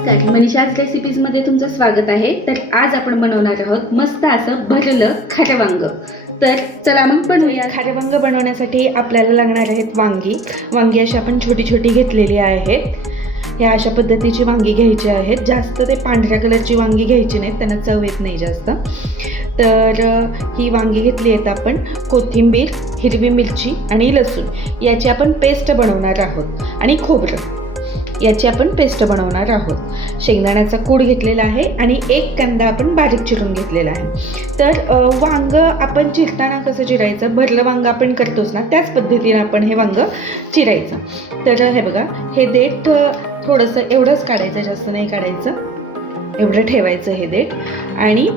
नमस्कार मनीषाज रेसिपीजमध्ये तुमचं स्वागत आहे. तर आज आपण बनवणार आहोत मस्त असं भरलं खारं वांग. तर चला मग बनवूया. खारे वांग बनवण्यासाठी आपल्याला लागणार आहेत वांगी. वांगी अशी आपण छोटी छोटी घेतलेली आहेत. ह्या अशा पद्धतीची वांगी घ्यायची आहेत. जास्त ते पांढऱ्या कलरची वांगी घ्यायची नाहीत त्यांना चव येत नाही जास्त. तर ही वांगी घेतली आहेत आपण. कोथिंबीर हिरवी मिरची आणि लसूण. याची आपण पेस्ट बनवणार आहोत. आणि खोबरं. याची आपण पेस्ट बनवणार आहोत. शेंगदाण्याचा कूड घेतलेला आहे आणि एक कांदा आपण बारीक चिरून घेतलेला आहे. तर वांग आपण चिरताना कसं चिरायचं? भरलं वांग आपण करतोच ना त्याच पद्धतीने आपण हे वांग चिरायचं. तर हे बघा हे देठ थोडंसं एवढंच काढायचं जास्त नाही काढायचं. एवढं ठेवायचं हे देठ आणि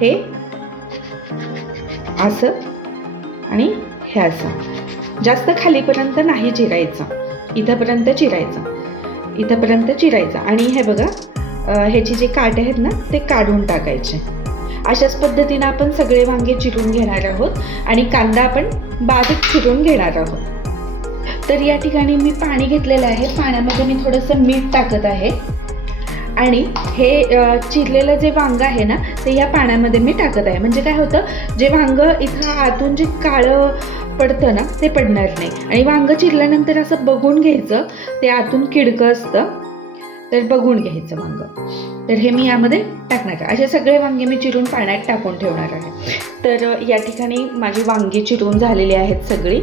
हे असं आणि हे असं. जास्त खालीपर्यंत नाही चिरायचं. इथंपर्यंत चिरायचं. इथंपर्यंत चिरायचं. आणि हे बघा ह्याची ह्याचे जे काटे आहेत ना ते काढून टाकायचे. अशाच पद्धतीनं आपण सगळे वांगे चिरून घेणार आहोत आणि कांदा आपण बारीक चिरून घेणार आहोत. तर या ठिकाणी मी पाणी घेतलेलं आहे. पाण्यामध्ये मी थोडंसं मीठ टाकत आहे. आणि हे चिरलेलं जे वांग आहे ना ते या पाण्यामध्ये मी टाकत आहे. म्हणजे काय होतं जे वांग इथं आतून जे काळं पडतं ना ते पडणार नाही. आणि वांगं चिरल्यानंतर असं बघून घ्यायचं ते आतून किडकं असतं तर बघून घ्यायचं वांग. तर हे मी यामध्ये टाकणार आहे. असे सगळे वांगे मी चिरून पाण्यात टाकून ठेवणार आहे. तर या ठिकाणी माझी वांगी चिरून झालेली आहेत सगळी.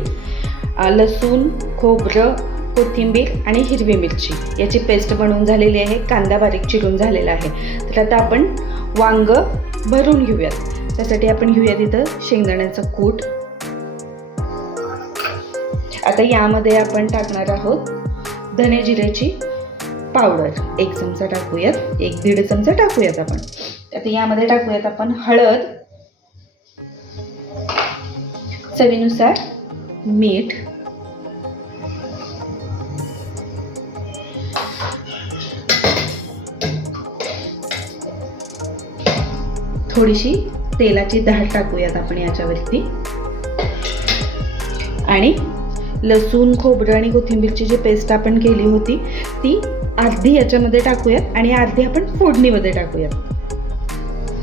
लसूण खोबरं कोथिंबीर आणि हिरवी मिरची. याची पेस्ट बनवून झालेली आहे कांदा बारीक चिरून झालेला आहे. तर आता आपण वांग भरून घेऊयात. त्यासाठी आपण घेऊयात इथं शेंगदाण्याचं कूट. आता यामध्ये आपण टाकणार आहोत धने जिऱ्याची पावडर. एक चमचा टाकूयात एक दीड चमचा टाकूयात आपण. आता यामध्ये टाकूयात आपण हळद चवीनुसार मीठ थोडीशी तेलाची धार टाकूयात आपण याच्यावरती. आणि लसूण खोबरं आणि कोथिंबीरची जी पेस्ट आपण केली होती ती अर्धी याच्यामध्ये टाकूयात आणि अर्धी आपण फोडणीमध्ये टाकूयात.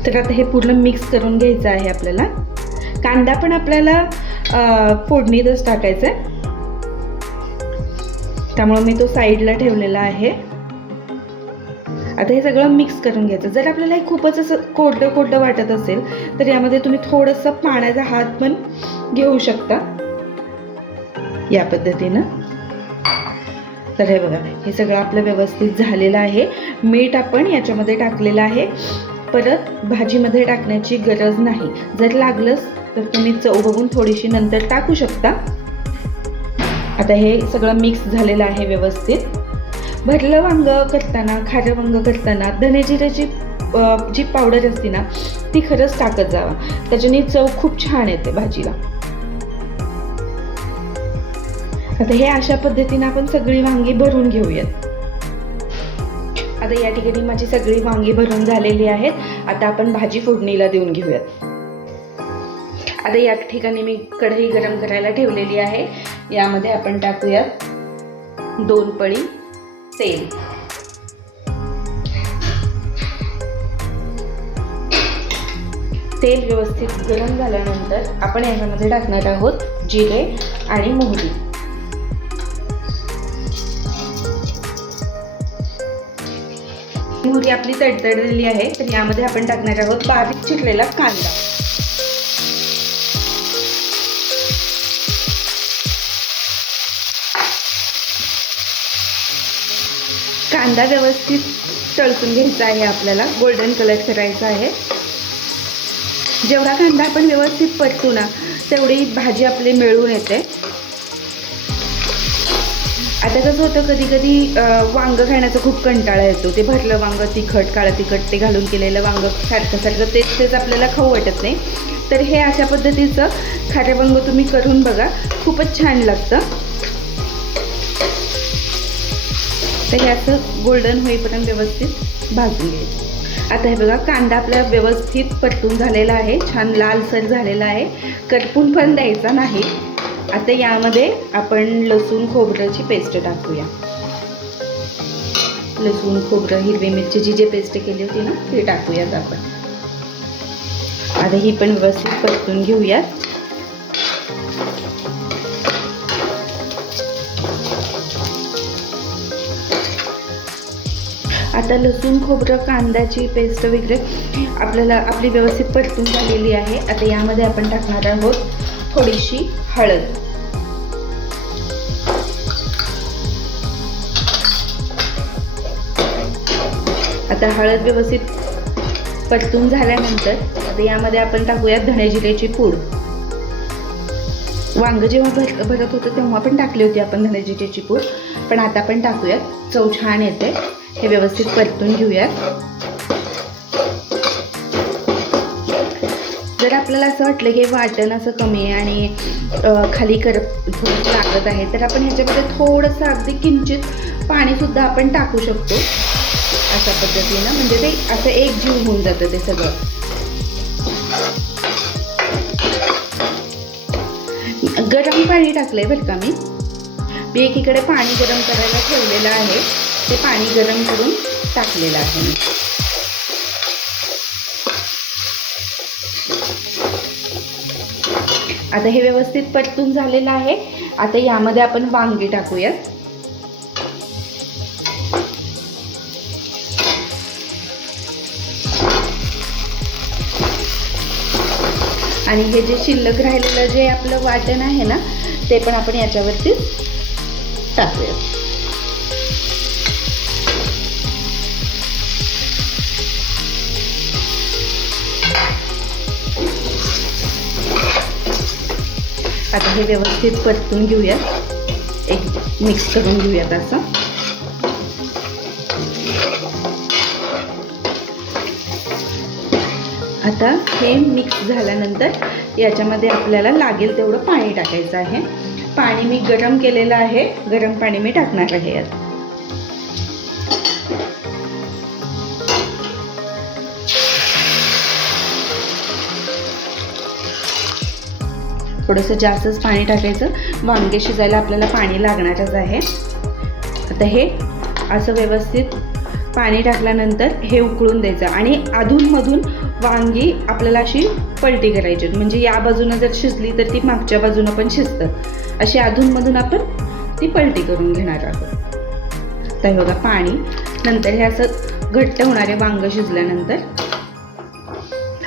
तर आता हे पूर्ण मिक्स करून घ्यायचं आहे आपल्याला. कांदा पण आपल्याला फोडणीतच टाकायचा आहे. त्यामुळे मी तो साईडला ठेवलेला आहे. आता हे सगळं मिक्स करून घ्यायचं. जर आपल्याला हे खूपच असं कोरडं कोरडं वाटत असेल तर यामध्ये तुम्ही थोडंसं पाण्याचा हात पण घेऊ शकता. या पद्धतीनं. तर हे बघा हे सगळं आपलं व्यवस्थित झालेलं आहे. मीठ आपण याच्यामध्ये टाकलेलं आहे. परत भाजीमध्ये टाकण्याची गरज नाही. जर लागलंच तर तुम्ही चव बघून थोडीशी नंतर टाकू शकता. आता हे सगळं मिक्स झालेलं आहे व्यवस्थित. भरलं वांग करताना खारं वांग करताना धनेजिऱ्याची जी पावडर असते ना ती खरंच टाकत जावा. त्याच्याने चव खूप छान येते भाजीला. आता हे अशा पद्धतीने आपण सगळी वांगी भरून घेऊयात. आता या ठिकाणी माझी सगळी वांगी भरून झालेली आहेत. आता आपण भाजी फोडणीला देऊन घेऊयात. आता या ठिकाणी मी कढई गरम करायला ठेवलेली आहे. यामध्ये आपण टाकूयात दोन पळी तेल. तेल व्यवस्थित गरम झाल्यानंतर आपण याच्यामध्ये टाकणार आहोत जिरे आणि मोहरी. मोहरी आपली तडतडलेली आहे तर यामध्ये आपण टाकणार आहोत बारीक चिरलेला कांदा. कांदा व्यवस्थित तळसून घ्यायचा आहे आपल्याला गोल्डन कलर करायचा आहे. जेवढा कांदा आपण व्यवस्थित परतू ना तेवढी भाजी आपली मिळून येते. आता कसं होतं कधी कधी वांग खाण्याचा खूप कंटाळा येतो. ते भरलं वांग तिखट काळं तिखट ते घालून केलेलं वांग सारखं सारखं तेच तेच आपल्याला खाऊ वाटत नाही. तर हे अशा पद्धतीचं खारे वांग तुम्ही करून बघा. खूपच छान लागतं. तर हे असं गोल्डन होईपर्यंत व्यवस्थित भाजून घ्यायचं. आता हे बघा कांदा आपला व्यवस्थित परतून झालेला आहे. छान लालसर झालेला आहे. करपून पण द्यायचा नाही. आता यामध्ये आपण लसूण खोबऱ्याची पेस्ट टाकूया. लसूण खोबरं हिरवी मिरचीची जी पेस्ट केली होती ना ती टाकूयात आपण. आता ही पण व्यवस्थित परतून घेऊयात. आता लसूण खोबरं कांद्याची पेस्ट वगैरे आपल्याला आपली व्यवस्थित परतून झालेली आहे. आता यामध्ये आपण टाकणार आहोत थोडीशी हळद. आता हळद व्यवस्थित परतून झाल्यानंतर आता यामध्ये आपण टाकूयात धणे जिऱ्याची पूड. वांग जेव्हा भर भरत होतं तेव्हा पण टाकली होती आपण धणे जिऱ्याची पूड. पण आता पण टाकूयात. चव छान येते. हे व्यवस्थित परतून घेऊयात. जर आपल्याला असं वाटलं की वाटण असं कमी आहे आणि खाली कर लागत आहे तर आपण ह्याच्यामध्ये थोडंसं अगदी किंचित पाणीसुद्धा आपण टाकू शकतो. अशा पद्धतीनं. म्हणजे ते असं एक जीव होऊन जातं ते सगळं. गरम पाणी टाकलंय बरं का मी. मी एकीकडे पाणी गरम करायला ठेवलेलं आहे. ते पाणी गरम करून टाकलेलं आहे मी. आता हे व्यवस्थित परतून झालेलं आहे. आता यामध्ये आपण वांगी टाकूयात. आणि हे जे शिल्लक राहिलेलं जे आपलं वाटण आहे ना ते पण आपण याच्यावरती टाकूयात. आता हे व्यवस्थित परतून घेऊयात. एक मिक्स करून घेऊयात असं. आता हे मिक्स झाल्यानंतर याच्यामध्ये आपल्याला लागेल तेवढं पाणी टाकायचं आहे. पाणी मी गरम केलेलं आहे. गरम पाणी मी टाकणार आहे यात थोडंसं जास्तच पाणी टाकायचं. वांगे शिजायला आपल्याला पाणी लागणारच आहे. आता हे असं व्यवस्थित पाणी टाकल्यानंतर हे उकळून द्यायचं आणि अधूनमधून वांगी आपल्याला अशी पलटी करायची. म्हणजे या बाजूनं जर शिजली तर ती मागच्या बाजूनं पण शिजतं. अशी अधूनमधून आपण ती पलटी करून घेणार आहोत. तर हे बघा पाणी. नंतर हे असं घट्ट होणारे वांग शिजल्यानंतर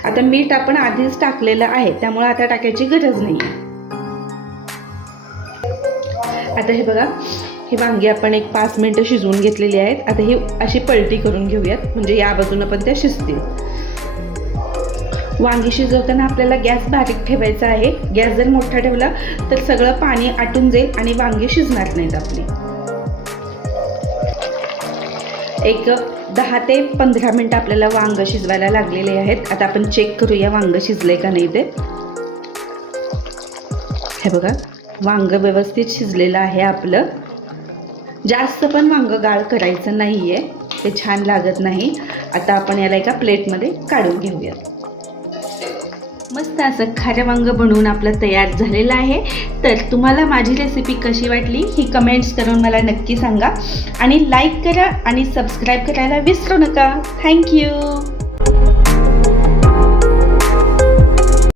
आता मीठ आपण आधीच टाकलेलं आहे त्यामुळे आता टाकायची गरज नाही. आता हे बघा ही वांगी आपण एक पाच मिनटं शिजवून घेतलेली आहेत. आता ही अशी पलटी करून घेऊयात. म्हणजे या बाजूनं पण त्या शिजतील. वांगी शिजवताना आपल्याला गॅस बारीक ठेवायचा आहे. गॅस जर मोठा ठेवला तर सगळं पाणी आटून जाईल आणि वांगी शिजणार नाहीत आपली. एक दहा ते पंधरा मिनटं आपल्याला वांग शिजवायला लागलेले आहेत. आता आपण चेक करूया वांग शिजले का नाही ते. हे बघा वांग व्यवस्थित शिजलेलं आहे आपलं. जास्त पण वांग गाळ करायचं नाही आहे ते छान लागत नाही. आता आपण याला एका प्लेटमध्ये काढून घेऊयात. मस्त असं खारे वांग बनवून आपलं तयार झालेलं आहे. तर तुम्हाला माझी रेसिपी कशी वाटली ही कमेंट्स करून मला नक्की सांगा. आणि लाईक करा आणि सबस्क्राईब करायला विसरू नका. थँक्यू